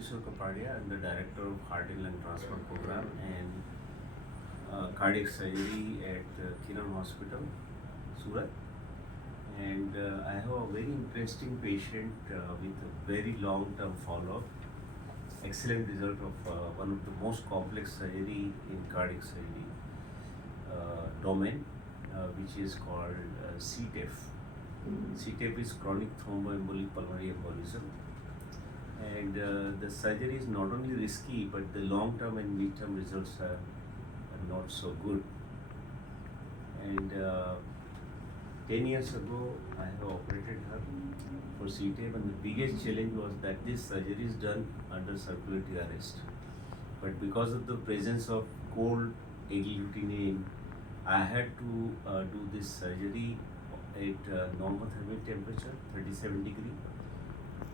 Kishore Kapadia. I'm the director of Heart and Lung Transplant Program and cardiac surgery at Kiran Hospital, Surat. And I have a very interesting patient with a very long-term follow-up. Excellent result of one of the most complex surgery in cardiac surgery domain, which is called CTEPH. CTEPH is chronic thromboembolic pulmonary embolism. And the surgery is not only risky, but the long-term and mid-term results are not so good. And 10 years ago, I have operated her for CTEPH, and the biggest challenge was that this surgery is done under circulatory arrest. But because of the presence of cold agglutinin, I had to do this surgery at normothermic temperature, 37 degree,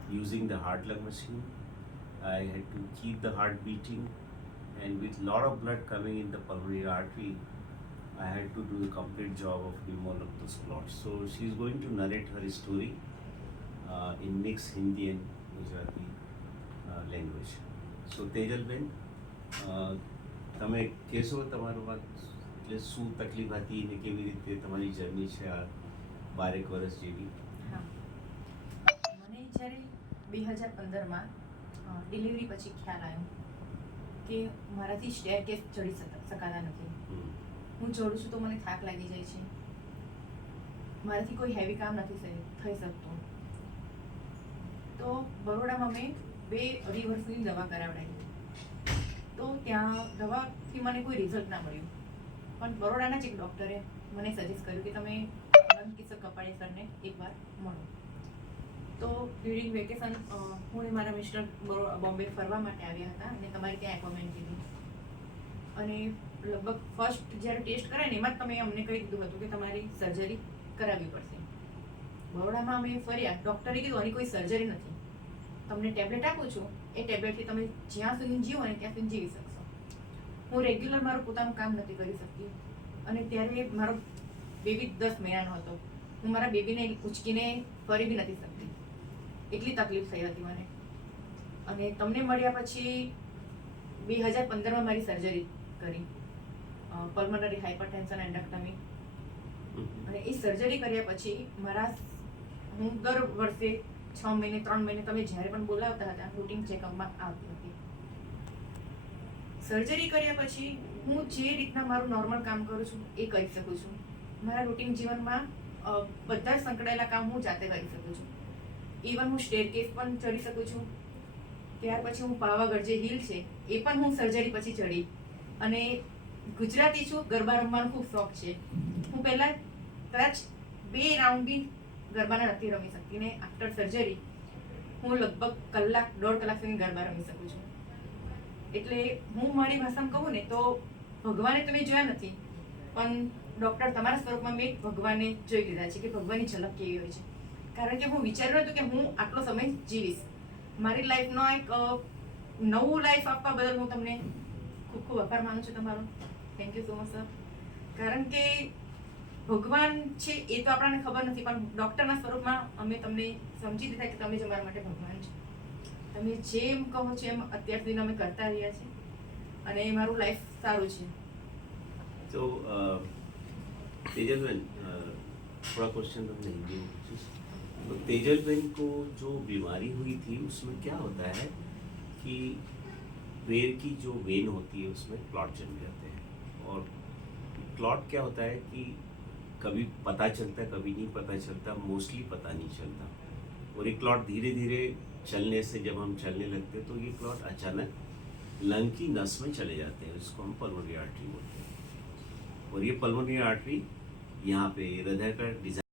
using the heart lung machine. I had to keep the heart beating, and with lot of blood coming in the pulmonary artery, I had to do the complete job of removal of those clots. So she is going to narrate her story in mixed Hindi and Gujarati language. So Tejalben, તમે કહેશો તમારું વાત એટલે શું તકલીફ હતી ને કેવી રીતે તમારી જર્ની છે આ 12 વર્ષ જેવી? હા, મને જ્યારે 2015માં ડિલિવરી પછી ખ્યાલ આવ્યો કે મારાથી સ્ટેરકેસ ચડી શકાતા નથી. હું ચડું છું તો મને થાક લાગી જાય છે, મારાથી કોઈ હેવી કામ નથી થઈ શકતું. તો બરોડામાં મેં 2-2.5 વર્ષની દવા કરાવડાવી. તો ત્યાં દવાથી મને કોઈ રિઝલ્ટ ના મળ્યું, પણ બરોડાના જ એક ડૉક્ટરે મને સજેસ્ટ કર્યું કે તમે નંદ કિશોર કપાડિયા સરને એકવાર મળો. તો ડ્યુરિંગ વેકેશન હું અને મારા મિસ્ટર બોમ્બે ફરવા માટે આવ્યા હતા અને તમારી ત્યાં એપોઇન્ટમેન્ટ લીધી. અને લગભગ ફર્સ્ટ જ્યારે ટેસ્ટ કરાય ને એમાં જ તમે અમને કહી દીધું હતું કે તમારી સર્જરી કરાવવી પડશે. બરોડામાં અમે ફર્યા, ડૉક્ટરે કીધું આની કોઈ સર્જરી નથી, તમને ટેબ્લેટ આપું છું, એ ટેબ્લેટથી તમે જ્યાં સુધી જીવો ને ત્યાં સુધી જીવી શકશો. હું રેગ્યુલર મારું પોતાનું કામ નથી કરી શકતી, અને ત્યારે મારો બેબી 10 મહિનાનો હતો. હું મારા બેબીને ઉચકીને ફરી બી નથી શકતી, એટલી તકલીફ થઈ હતી મને. અને તમને મળ્યા પછી 2015માં મારી સર્જરી કરી, પલ્મનરી હાઇપરટેન્શન એન્ડોક્ટમી. અને એ સર્જરી કર્યા પછી હું દર વર્ષે 6 મહિને 3 મહિને તમે જ્યારે પણ બોલાવતા હતા રૂટીન ચેકઅપમાં આવતી હતી. સર્જરી કર્યા પછી હું જે રીતના મારું નોર્મલ કામ કરું છું એ કરી શકું છું. મારા રૂટીન જીવનમાં બધા સંકળાયેલા કામ હું જાતે કરી શકું છું. ઇવન હું સ્ટેરકેસ પણ ચડી શકું છું. ત્યાર પછી હું પાવાગઢ જે હિલ છે એ પણ હું સર્જરી પછી ચડી. અને ગુજરાતી છું, ગરબા રમવાનો ખૂબ શોખ છે. હું પહેલાં કદાચ 2 રાઉન્ડ બી ગરબાના નથી રમી શકતી, ને આફ્ટર સર્જરી હું લગભગ 1-1.5 કલાક સુધી ગરબા રમી શકું છું. એટલે હું મારી ભાષામાં કહું ને તો ભગવાને તમે જોયા નથી, પણ ડૉક્ટર તમારા સ્વરૂપમાં મેં ભગવાનને જોઈ લીધા છે કે ભગવાનની ઝલક કેવી હોય છે. કારણ કે હું વિચાર્યું હતું કે હું આટલો સમય જીવીશ. મારી લાઈફનો એક નવું લાઈફ આપવા બદલ હું તમને ખૂબ ખૂબ આભાર માનું છું તમારો. Thank you so much sir. કારણ કે ભગવાન છે એ તો આપણને ખબર નથી, પણ ડૉક્ટરના સ્વરૂપમાં અમે તમને સમજી દીધા કે તમે જ અમારા માટે ભગવાન છો. તમે જેમ કહો છો એમ અત્યાર સુધી અમે કરતા રહ્યા છીએ, અને મારું લાઈફ સારું છે. तो तेजल बहन, थोड़ा क्वेश्चन हमने हिंदी में पूछी. तो तेजल बहन को जो बीमारी हुई थी उसमें क्या होता है कि पैर की जो वेन होती है उसमें क्लॉट जम जाते हैं, और क्लॉट क्या होता है कि कभी पता चलता है कभी नहीं पता चलता, मोस्टली पता नहीं चलता. और ये क्लॉट धीरे धीरे चलने से जब हम चलने लगते हैं तो ये क्लॉट अचानक लंग की नस में चले जाते हैं, इसको हम पल्मोनरी आर्टरी बोलते हैं. और ये पल्मोनरी आर्टरी यहाँ पे हृदय का डिजाइन